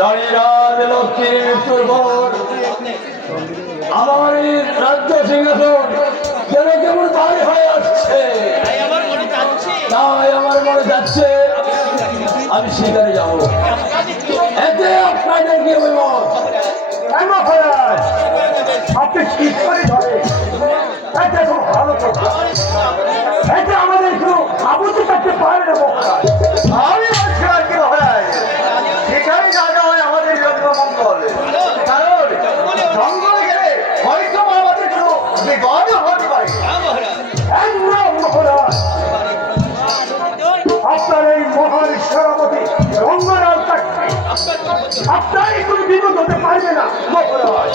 রানী রাজলক্ষ্মীর মৃত্যুর পর আমার এই রাজ্য সিংহাসন যেন কেমন ভারী হয়ে আসছে, তাই আমার মনে যাচ্ছে আমি শিকারে যাব। এতে আপনাদের কি অভিমত? আপনি শিকারে ধরে এটা খুব ভালো কথা। এটা আমাদের কেউ আবুতে থাকতে পারে না। আমি বলছি আর কি হয় সেখানে যা যা হয় আমাদের জন্য মঙ্গল, কারণ জঙ্গলে গেলে হয়তো আমাদের কোনো বিপদ হতে পারে। মহারাজ আপনার এই মহান সেনাপতি রঙ্গরাজ থাকবে, আপনার কোনো বিপদ হতে পারবে না মহারাজ।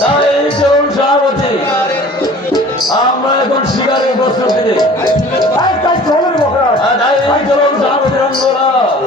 তাই চলুন সভাপতি, আমরা এখন শিকারের প্রস্তুতি নিই। তাই চলেন মহারাজ। তাই চলুন সভাপতি রঙ্গরাজ।